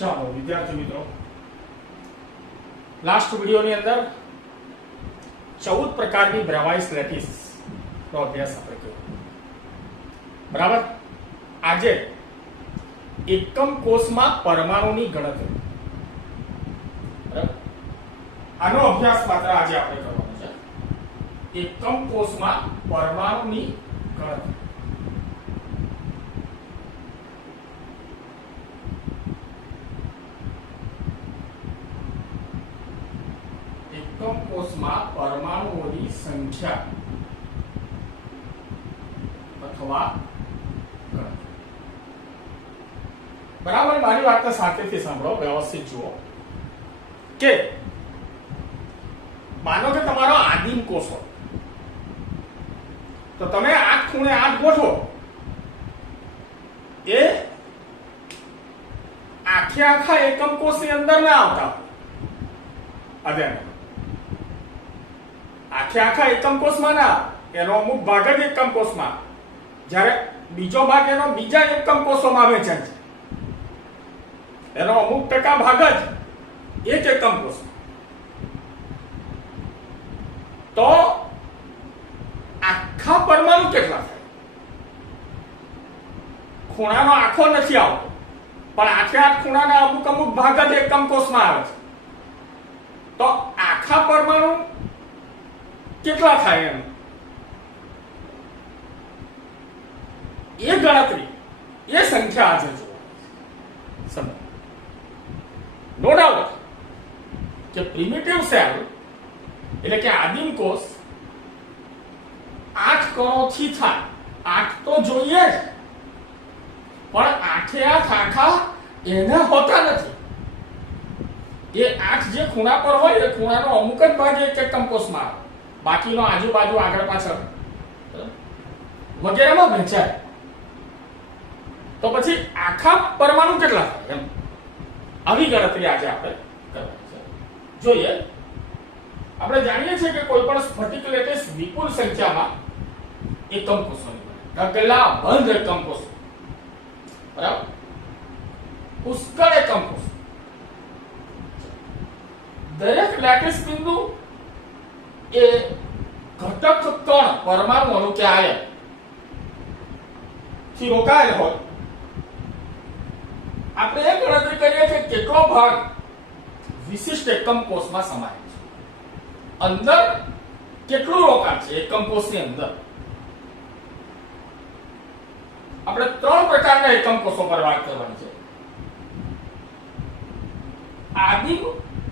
ચાલો વિદ્યાર્થી મિત્રો, લાસ્ટ વિડિયોની અંદર 14 પ્રકારની બ્રેવાઇસ લેટિસ નો અભ્યાસ આપણે કર્યો. બરાબર. આજે એકમ કોષમાં પરમાણુની ગણતરી. બરાબર. આનો અભ્યાસ માત્ર આજે આપણે કરવાનો છે. એકમ કોષમાં પરમાણુની ગણતરી. એકમ કોષમાં પરમાણુઓની સંખ્યા અથવા ગણતરી. બરાબર. મારી વાતને સાથેથી સાંભળો, વ્યવસ્થિત જુઓ કે માનો કે તમારો આદિમ કોષ હોય તો તમે 8 ખૂણે 8 ગોઠવો. એ આખા એકમ કોષની અંદર ના આવતા. આખા એકમ કોષમાં ના, એનો અમુક ભાગ જ એકમ કોષમાં, જ્યારે બીજો ભાગ એનો બીજા એકમ કોષોમાં વહેંચાય છે. એનો અમુક ટકા ભાગ જ એક એકમ કોષમાં. તો આખા પરમાણુ કેટલા થાય? ખૂણાનો આખો નથી આવતો, પણ 8 ખૂણાના અમુક ભાગ જ એકમ કોષમાં આવે છે. તો આખા પરમાણુ કેટલા થાય એમ એ ગણતરી, એ સંખ્યા આજે જોવા. નો ડાઉટ કે પ્રિમિટિવ સેલ એટલે કે આદિમ કોષ 8 કણોથી થાય. 8 તો જોઈએ જ, પણ 8 આખા એના હોતા નથી. એ 8 જે ખૂણા પર હોય એ ખૂણાનો અમુક જ ભાગ એક એકમ કોષમાં આવે, બાકીનો આજુબાજુ આગળ પાછળ વગેરેમાં વહેંચાય. તો પછી આખા પરમાણુ કેટલા થાય એમ આવી ગણતરી આજે આપણે કરવાની છે. જોઈએ, આપણે જાણીએ છીએ કે કોઈ પણ સ્ફટિક લેટિસ વિપુલ સંખ્યામાં એકમ કોષોની બને. કેટલા બંધ એકમ કોષો, બરાબર, પુષ્કળ એકમ કોષ. દરેક લેટિસ બિંદુ એ ઘટક કણ પરમાણુઓનું કે આયન થી રોકાયેલ હોય. આપણે એ ગણતરી કરીએ કે કેટલો ભાગ વિશિષ્ટ એકમ કોષમાં સમાય છે, અંદર કેટલું રોકાણ છે એકમ કોષની અંદર. આપણે 3 પ્રકારના એકમ કોષો પર વાત કરવાની છે. આદિમ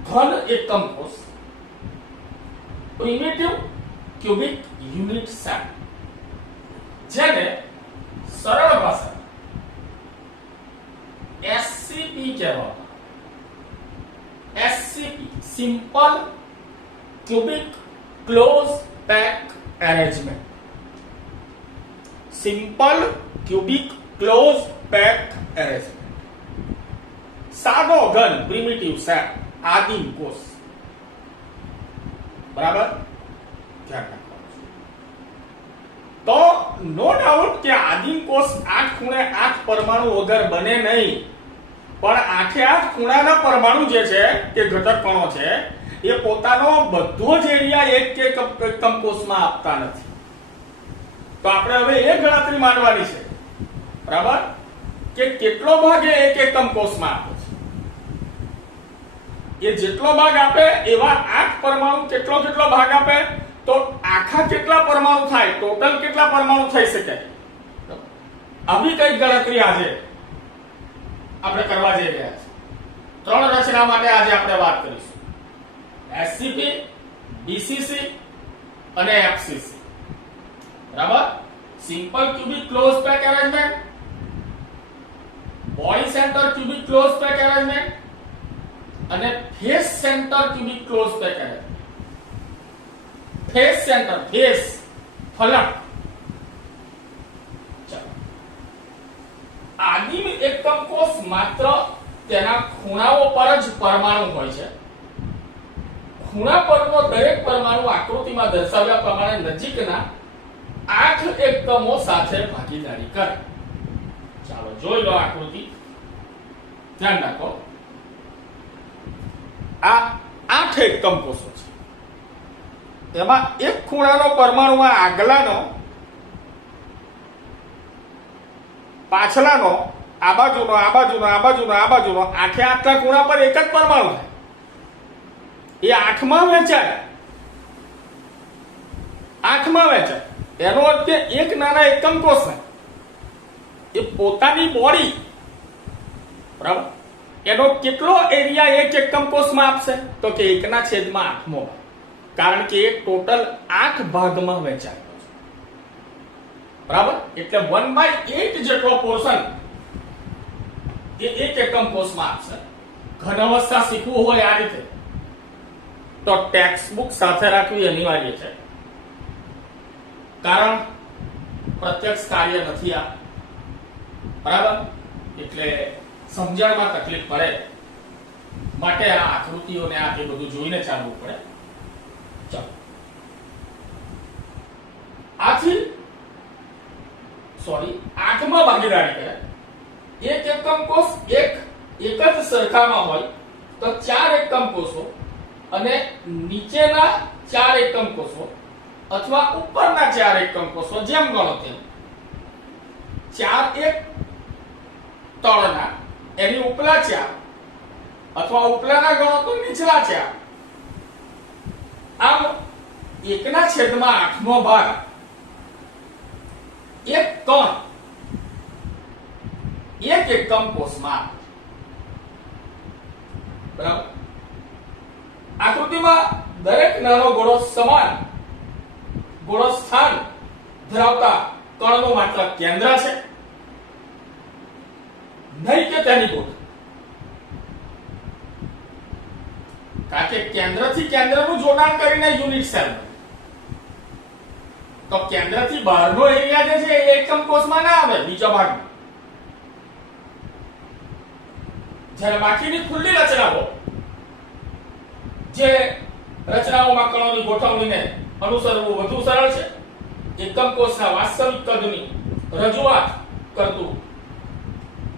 ઘન એકમ કોષ, પ્રિમિટિવ ક્યુબિક યુનિટ સેલ, જેને સરળ ભાષા SCP કહેવામાં. SCP simple cubic close pack arrangement. Simple cubic close pack arrangement. સાદો ઘન પ્રિમિટિવ સેલ, આદિમ કોષ. બરાબર, ધ્યાન રાખવાનું. તો નો ડાઉટ કે આદિમ કોષ 8 ખૂણે 8 પરમાણુ વગર બને નહીં, પણ 8 ખૂણાના પરમાણુ જે છે કે ઘટક કણો છે એ પોતાનો બધો જ એરિયા એક એકમ કોષમાં આપતા નથી. તો આપણે હવે એ ગણતરી માનવાની છે, બરાબર, કે કેટલો ભાગ એક એકમ કોષમાં આપે છે. એ જેટલો ભાગ આપે એવા 8 પરમાણુ કેટલો ભાગ આપે, તો આખા કેટલા પરમાણુ થાય, ટોટલ કેટલા પરમાણુ થઈ શકે, આવી કઈ ગણતરી આજે આપણે કરવા જઈ રહ્યા છીએ. 3 રચના માટે આજે આપણે વાત કરીશું. SCP, BCC અને FCC. બરાબર. Simple cubic close pack arrangement, body centre cubic close pack arrangement અને face centre cubic close pack arrangement. Face centre, face ફલક. આદિમ એકમ કોષ માત્ર તેના ખૂણાઓ પર જ પરમાણુ હોય છે. ખૂણા પરનો દરેક પરમાણુ આકૃતિમાં દર્શાવ્યા પ્રમાણે નજીકના 8 એકમો સાથે ભાગીદારી કરે. ચાલો જોઈ લો આકૃતિ, ધ્યાન રાખો. આ 8 એકમ કોષો છે. એમાં એક ખૂણાનો પરમાણુ આગલાનો, પાછલાનો, આ બાજુનો, આ બાજુનો, આ બાજુનો, આ બાજુનો, 8 8 ખૂણા પર એક જ પરમાણુ થાય. એ 8માં વહેંચાય. 8માં વહેંચાય એનો અર્થ કે એક નાના એકમ કોષ એ પોતાની બોડી, બરાબર, એનો કેટલો એરિયા એક એકમ કોષમાં આપશે? તો કે 1/8. કારણ કે એ ટોટલ 8 ભાગમાં વહેંચાયેલો છે, બરાબર. એટલે 1/8 જેટલો પોર્શન એ એક એકમ કોષમાં આપશે. ઘન અવસ્થા શીખવું હોય આ રીતે તો ટેક્સ્ટ બુક સાથે રાખવી અનિવાર્ય છે, કારણ પ્રત્યક્ષ કાર્ય નથી આ, બરાબર. એટલે સમજણમાં તકલીફ પડે માટે આ આકૃતિઓને આ તે બધું જોઈને ચાલવું પડે. ચાલો, આથી 8માં ભાગીદારી કરે. એક એકમ કોષ એક જ સરખામાં હોય તો 4 એકમ કોષો અને નીચેના 4 એકમ કોષો અથવા ઉપરના 4 એકમ કોષો જેમ ગણો તેમ 4 એક તળના એની ઉપલા 4 અથવા ઉપલાના ગણો તો નીચલા 4. આમ 1/8 ભાગ એક કણ એક એકમ કોષમાં, બરાબર. આકૃતિમાં દરેક નાનો ગોળો સમાન ગોળો સ્થાન ધરાવતા કણનું માત્ર કેન્દ્ર છે, નહીં કે તેની ગોઠ. કારણ કે કેન્દ્રથી કેન્દ્રનું જોડાણ કરીને યુનિટ સેલ, તો કેન્દ્રથી બહારનો એરિયા જે છે એ એકમ કોષમાં ના આવે, બીજા ભાગમાં. જ્યારે બાકીની ખુલ્લી રચનાઓ, જે રચનાઓમાં કણોની ગોઠવણીને અનુસરવું વધુ સરળ છે, એકમ કોષના વાસ્તવિક કદની રજૂઆત કરતું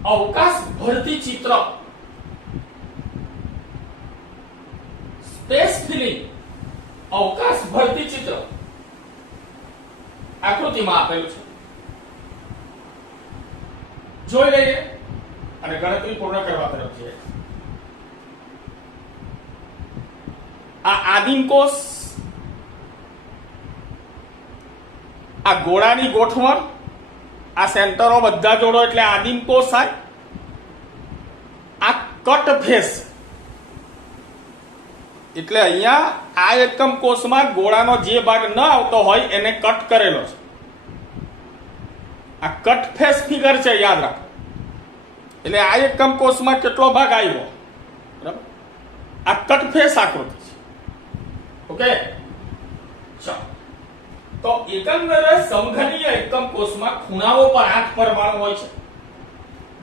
અવકાશ ભરતી ચિત્ર, સ્પેસ ફિલિંગ અવકાશ ભરતી ચિત્ર આકૃતિમાં આપેલું છે. જોઈ લઈએ અને ગણતરી પૂર્ણ કરવા તરફ છે. આ આદિમ કોષ, આ ગોળાની ગોઠવણ, આ સેન્ટરો બધા જોડો એટલે આદિમ કોષ થાય. આ કટ ફેસ એટલે અહીંયા આ એકમ કોષમાં ગોળાનો જે ભાગ ન આવતો હોય એને કટ કરેલો છે. આ કટ ફેસ ફિગર છે, યાદ રાખો. એટલે આ એકમ કોષમાં કેટલો ભાગ આવ્યો, બરાબર. આ કટ ફેસ આકૃતિ છે. ઓકે, ચાલો. તો એકંદરે સમઘનીય એકમ કોષમાં ખૂણાઓ પર 8 પરમાણુ હોય છે.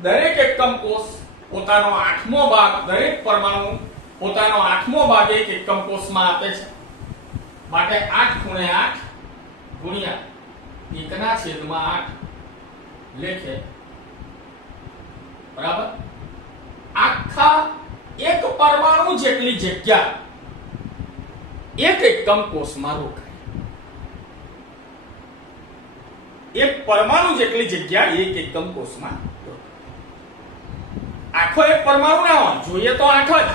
દરેક એકમ કોષ પોતાનો 8મો ભાગ, દરેક પરમાણુ પોતાનો 8મો ભાગ એક એકમ કોષમાં આપે છે. માટે 8 × 8 ગુણ્યા 1/8 લેખે, બરાબર, આખા એક પરમાણુ જેટલી જગ્યા એક એકમ કોષમાં રોકાય. એક પરમાણુ જેટલી જગ્યા એક એકમ કોષમાં રોકાય. આખો એક પરમાણુ ના હોય, જોઈએ તો 8 જ,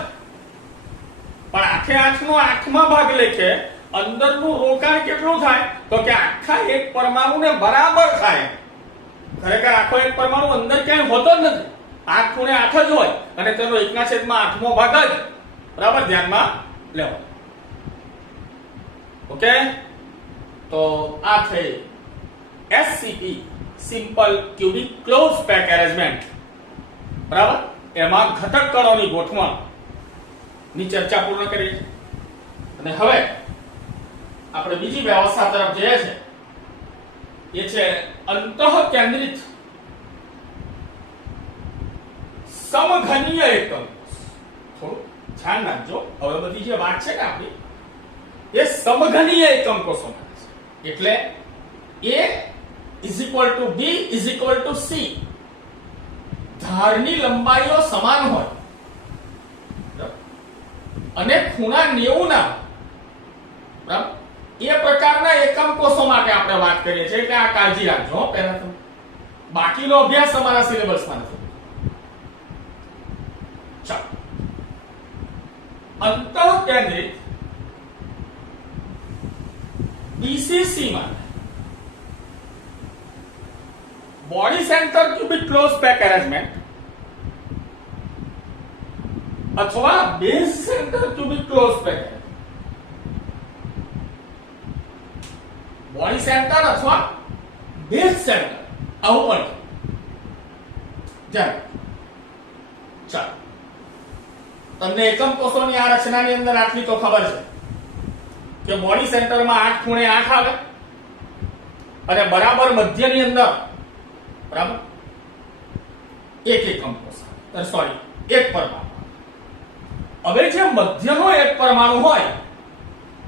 પણ આખે 8 નો 8માં ભાગ લેખે અંદરનું રોકાણ કેટલું થાય? તો કે આખા એક પરમાણુને બરાબર થાય. ખરેખર આખો એક પરમાણુ અંદર ક્યાંય હોતો જ નથી, 8 × 8 જ હોય અને તેનો 1/8મો ભાગ જ, બરાબર, ધ્યાનમાં લેવો. ઓકે, તો આ થઈ SCP, simple cubic close pack arrangement, બરાબર. એમાં ઘટક કણોની ગોઠવણ ની ચર્ચા પૂર્ણ કરી. અને હવે આપણે બીજી વ્યવસ્થા તરફ જઈએ છે, એ છે અંતઃકેન્દ્રિત સમઘનીય એકમ કોષ. થોડું ધ્યાન રાખજો, હવે બધી જે વાત છે ને આપણી એ સમઘનીય એકમ કોષો માટે છે. એટલે A = B = C, ધારની લંબાઈઓ સમાન હોય. અને ખૂણા 90 ના બરાબર એ પ્રકારના એકમ કોષો માટે આપણે વાત કરીએ છીએ એટલે આ કાળજી રાખજો પહેલા તમે બાકીનો અભ્યાસ તમારા સિલેબસમાં નથી ચાલો અંતઃકેન્દ્રિત BCC માં body centre cubic close pack arrangement અથવા base centre cubic close pack body centre અથવા બેઝ સેન્ટર આવું પણ ચાલો તમને એકમ કોષોની આ રચનાની અંદર આટલી તો ખબર છે કે બોડી સેન્ટરમાં 8 ખૂણે 8 આવે અને બરાબર મધ્યની અંદર બરાબર એક એકમ કોષ સોરી એક પરમાણુ હવે જે મધ્યનો એક પરમાણુ હોય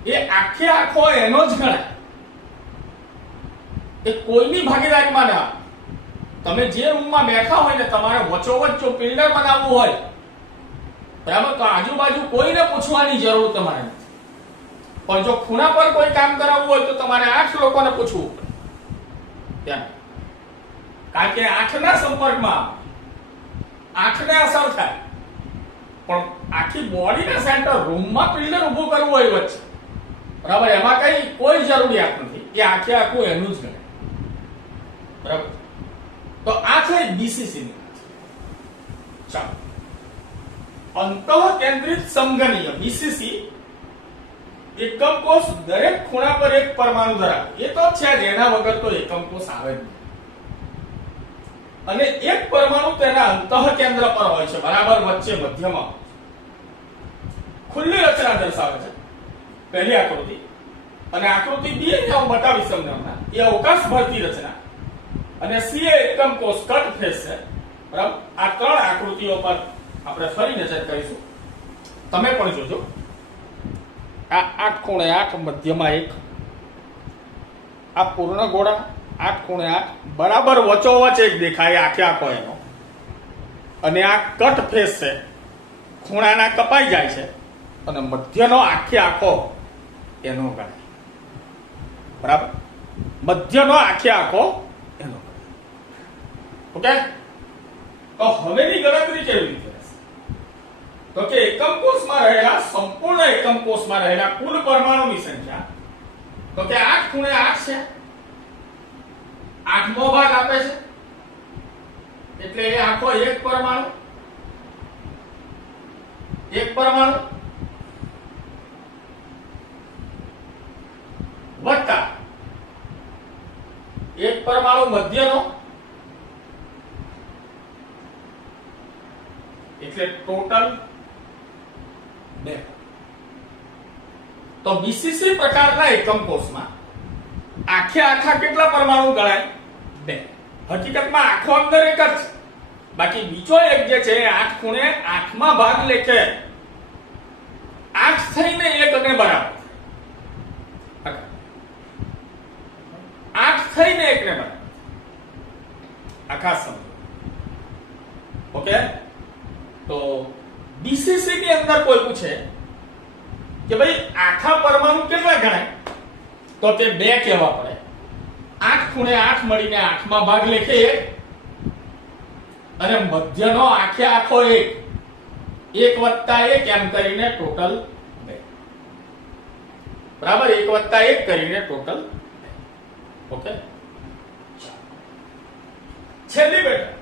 એ આખે આખો એનો જ ગણાય એ કોઈની ભાગીદારીમાં ના તમે જે રૂમમાં બેઠા હોય ને તમારે વચ્ચોવચ્ચ જો પિલ્લર બનાવવું હોય બરાબર તો આજુબાજુ કોઈને પૂછવાની જરૂર તમારે નથી પણ જો ખૂણા પર કોઈ કામ કરાવવું હોય તો તમારે 8 લોકોને પૂછવું પડે કારણ કે 8 ના સંપર્કમાં 8 ને અસર થાય પણ આખી બોડીના સેન્ટર રૂમમાં પિલ્લર ઊભું કરવું હોય વચ્ચે બરાબર એમાં કઈ કોઈ જરૂરિયાત નથી એ આખે આખું એનું જ ગણે બરાબર તો આ છે BCC ની ચાલો અંતઃકેન્દ્રિત સમઘનીય BCC એકમ કોષ દરેક ખૂણા પર એક પરમાણુ ધરાવે એ તો છે જ એના વગર તો એકમ કોષ આવે જ નહીં અને એક પરમાણુ તેના અંતઃકેન્દ્ર પર હોય છે બરાબર વચ્ચે મધ્યમાં ખુલ્લી રચના દર્શાવે છે પહેલી આકૃતિ અને આકૃતિ B અહીંયા હું બતાવીશ તમને હમણાં એ અવકાશ ભરતી રચના અને C એ એકમ કોષ કટ ફેસ છે બરાબર આ ત્રણ આકૃતિઓ પર આપણે ફરી નજર કરીશું તમે પણ જોજો આ 8 ખૂણે 8 મધ્યમાં એક આ પૂર્ણ ગોળા 8 ખૂણે 8 બરાબર વચ્ચોવચ એક દેખાય આખે આખો એનો અને આ કટ ફેસ છે ખૂણાના કપાઈ જાય છે અને મધ્યનો આખે આખો એનો ગણાય બરાબર મધ્યનો આખે આખો એનો ઓકે તો હવેની ગણતરી કેવી રીતે તો કે એકમ કોષમાં રહેલા સંપૂર્ણ એકમ કોષમાં રહેલા કુલ પરમાણુની સંખ્યા તો કે 8 ખૂણે 8 છે 8મો ભાગ આપે છે એટલે એ આખો એક પરમાણુ વત્તા એક પરમાણુ મધ્યનો એટલે ટોટલ 2 તો BCC પ્રકારના એકમ કોષમાં આખે આખા કેટલા પરમાણુ ગણાય 2 હકીકતમાં આખો અંદર એક જ છે બાકી બીજો એક જે છે 8 ખૂણે 8માં ભાગ લેખે 8 થઈને 1 ને બરાબર 8 થઈને 1 ને બરાબર આખા સમજો ઓકે તો BCC ની અંદર કોઈ પૂછે કે ભાઈ આખા પરમાણુ કેટલા ગણાય તો તે 2 કહેવા પડે 8 ખૂણે 8 મળીને 8માં ભાગ લેખે 1 અને મધ્યનો આખે આખો 1 1 + 1 એમ કરીને ટોટલ 2 બરાબર 1 + 1 કરીને ટોટલ 2 ઓકે છેલ્લી બેટા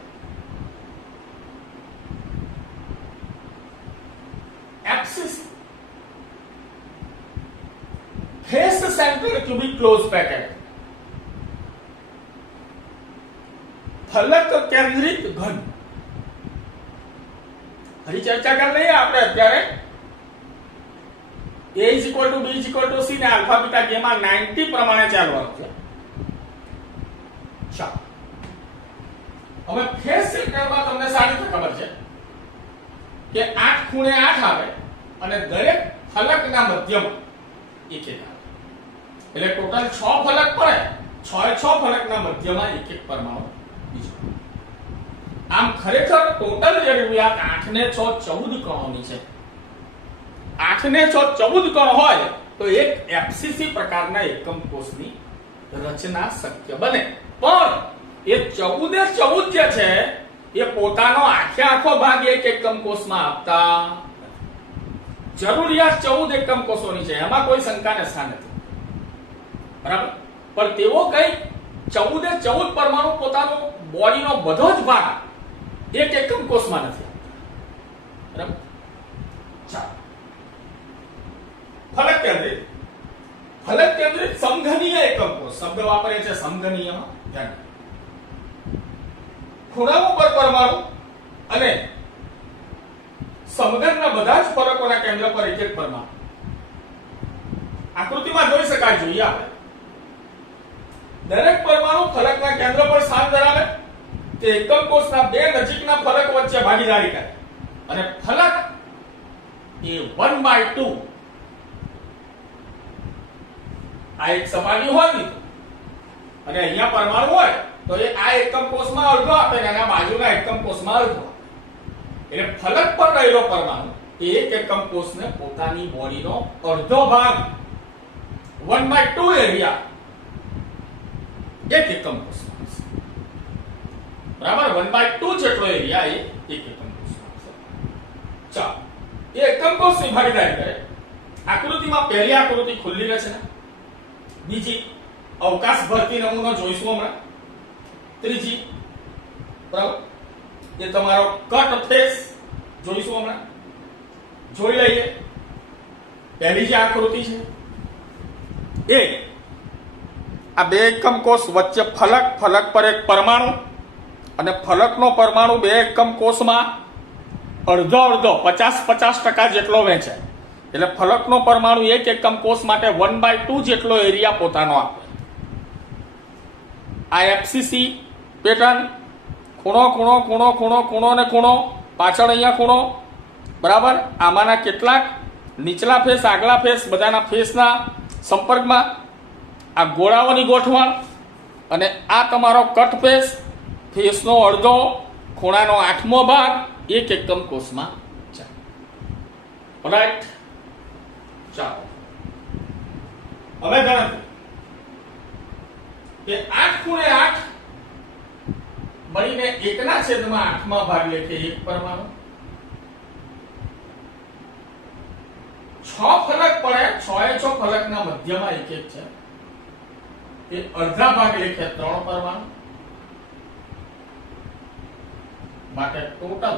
એપ્સિસ face centre cubic close packet फलक केंद्रित घन हरी चर्चा कर रही है आपने અત્યારે a = b = c ને આલ્ફા બીટા ગેમા 90 પ્રમાણે ચાલવાનું છે ચાલો હવે ફેસ સેન્ટરમાં તમને સારી રીતે ખબર છે કે 8 ખૂણે 8 આવે અને દરેક ફલકના મધ્યમાં એક એક એટલે ટોટલ 6 ફલક પડે 6 ફલકના મધ્યમાં એક એક પરમાણુ બીજો આમ ખરેખર ટોટલ જરૂરિયાત 8 ને 6 14 કણોની છે 8 ને 6 14 કણ હોય તો એક એફસીસી પ્રકારના એકમ કોષની રચના શક્ય બને. પણ એ 14 જે છે એ પોતાનો આખો ભાગ એક એકમ કોષમાં આપતા નથી. જરૂરિયાત 14 એકમ કોષોની છે, એમાં કોઈ શંકાને સ્થાન નથી, બરાબર. પણ તેઓ કઈ 14 પરમાણુ પોતાનો બોડીનો બધો જ ભાગ એક એકમ કોષમાં નથી આપતા, બરાબર. ચાલો, ફલક કેન્દ્રિત સમઘનીય એકમ કોષ શબ્દ વાપરે છે. સમઘનીયમાં ધ્યાન રાખો. ખૂણાઓ પર પરમાણુ અને સમઘનના બધા જ ફલકોના કેન્દ્ર પર એક એક પરમાણુ. આકૃતિમાં જોઈ શકાય, જોઈએ આપણે. દરેક પરમાણુ ફલકના કેન્દ્ર પર સ્થાન ધરાવે. તે એકમ કોષના બે નજીકના ફલક વચ્ચે ભાગીદારી કરે અને ફલક એ 1/2 આ એક સપાટી હોય ને, અને અહીંયા પરમાણુ હોય તો એ આ એકમ કોષમાં અડધો આપે ને આના બાજુના એકમ કોષમાં અડધો. એટલે ફલક પર રહેલો પરમાણુ એક એકમ કોષને પોતાની બોડીનો અડધો ભાગ 1/2 એરિયા એક એકમ કોષમાં હશે, બરાબર. 1/2 જેટલો એરિયા એ એક એકમ કોષમાં હશે. ચાલો, એ એકમ કોષની ભાગીદારી કરે. આકૃતિમાં પહેલી આકૃતિ ખુલ્લી રચના, બીજી અવકાશ ભરતી નમૂનો જોઈશું હમણાં, ત્રીજી બરાબર એ તમારો કટ ફેસ જોઈશું હમણાં. જોઈ લઈએ પહેલી જે આકૃતિ છે એ આ બે એકમ કોષ વચ્ચે ફલક, ફલક પર એક પરમાણુ અને ફલકનો પરમાણુ બે એકમ કોષમાં અડધો 50% જેટલો વહેંચાય. એટલે ફલકનો પરમાણુ એક એકમ કોષ માટે 1/2 જેટલો એરિયા પોતાનો આપે. આ એફસીસી પેટર્ન, ખૂણો ખૂણો ખૂણો ખૂણો ખૂણો ને ખૂણો, પાછળ અહીંયા ખૂણો, બરાબર. આમાંના કેટલાક નીચલા ફેસ, આગલા ફેસ, બધાના ફેસના સંપર્કમાં આ ગોળાઓની ગોઠવણ, અને આ તમારો કટ ફેસ, ફેસનો અડધો, ખૂણાનો 8મો ભાગ એક એકમ કોષમાં છે, રાઈટ. ચાલો, હવે ગણતરી કે 8 ખૂણે 8 મળીને 1/8માં ભાગ લેખે એક પરમાણુ. 6 ફલક પડે, 6 ફલકના મધ્યમાં એક એક છે, તે અડધા ભાગ લેખે 3 પરમાણુ. માટે ટોટલ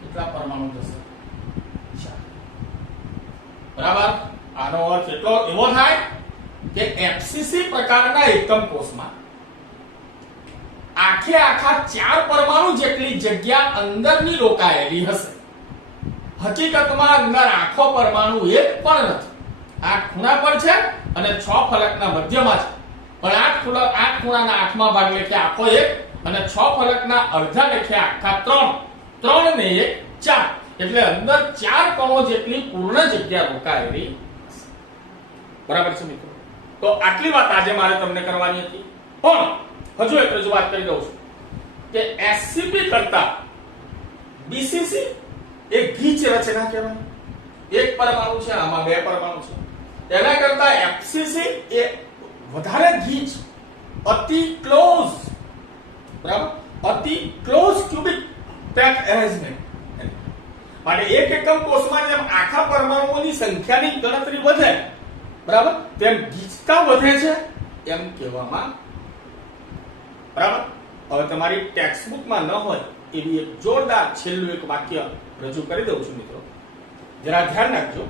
કેટલા પરમાણુ થશે? 4, બરાબર. આનો અર્થ એવો થાય કે એફસીસી પ્રકારના એકમ કોષમાં આખા 4 પરમાણુ જેટલી જગ્યા અંદરની રોકાયેલી હશે. હકીકતમાં અંદર આખો પરમાણુ એક પણ નથી. 8 ખૂણા પર છે અને 6 ફલકના મધ્યમાં છે, પણ 8 ખૂણાના 8મા ભાગ લેખે આખો એક અને 6 ફલકના અડધા લેખે આખા 3 ને 1 4. એટલે અંદર 4 કણો જેટલી પૂર્ણ જગ્યા રોકાયેલી હશે, બરાબર છે મિત્રો. તો આટલી વાત આજે મારે તમને કરવાની હતી, પણ હજુ એક રજૂઆત કરી દઉં છું કે એસસીપી કરતા બીસીસી એ ગીચ રચના કહેવાય. એક પરમાણુ છે, આમાં 2 પરમાણુ છે. તેના કરતા એફસીસી એ વધારે ગીચ, અતિ ક્લોઝ, બરાબર, અતિ ક્લોઝ ક્યુબિક પેક એરેન્જમેન્ટ. માટે એક એકમ કોષમાં જેમ આખા પરમાણુઓની સંખ્યાની ગણતરી વધે, બરાબર, તેમ ગીચતા વધે છે એમ કહેવામાં, બરાબર. હવે તમારી ટેક્સ્ટબુકમાં ન હોય એવી એક જોરદાર છેલ્લું એક વાક્ય રજૂ કરી દઉં છું મિત્રો, જરા ધ્યાન રાખજો,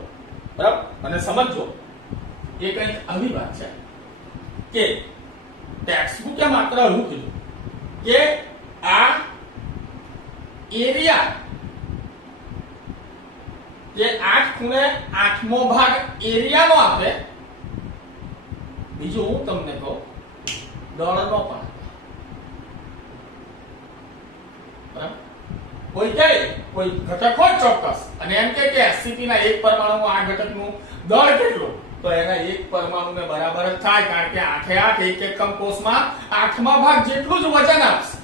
બરાબર, અને સમજજો. એ કંઈક આવી વાત છે કે ટેક્સ્ટબુકે માત્ર એવું કીધું કે આ એરિયા જે 8 ખૂણે 8મો ભાગ એરિયાનો આપે, બીજું હું તમને કહું દળનો પણ. બરાબર, કોઈ ઘટક હોય ચોક્કસ અને એમ કે એસસીપી ના એક પરમાણુ આ ઘટકનું દળ કેટલું, તો એના એક પરમાણુને બરાબર જ થાય, કારણ કે 8 એક એકમ કોષમાં 8મા ભાગ જેટલું જ વજન આપશે.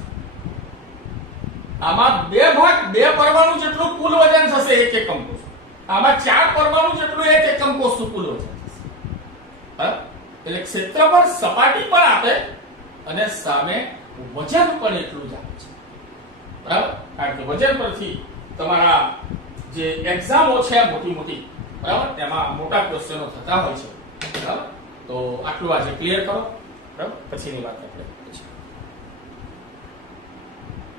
આમાં 2 પરમાણુ જેટલું કુલ વજન થશે એક એકમ કોષ. આમાં 4 પરમાણુ જેટલું 1 એકમ કોષનું કુલ વજન થશે. બરાબર? એટલે ક્ષેત્રફળ સપાટી પણ આપે અને સામે વજન પણ એટલું જ આપે છે. બરાબર? કારણ કે વજન પરથી તમારા જે એક્ઝામો છે મોટી મોટી, બરાબર, તેમાં મોટા ક્વેશ્ચનો થતા હોય છે. બરાબર? તો આટલું આજે ક્લિયર કરો. બરાબર? પછીની વાત આપણે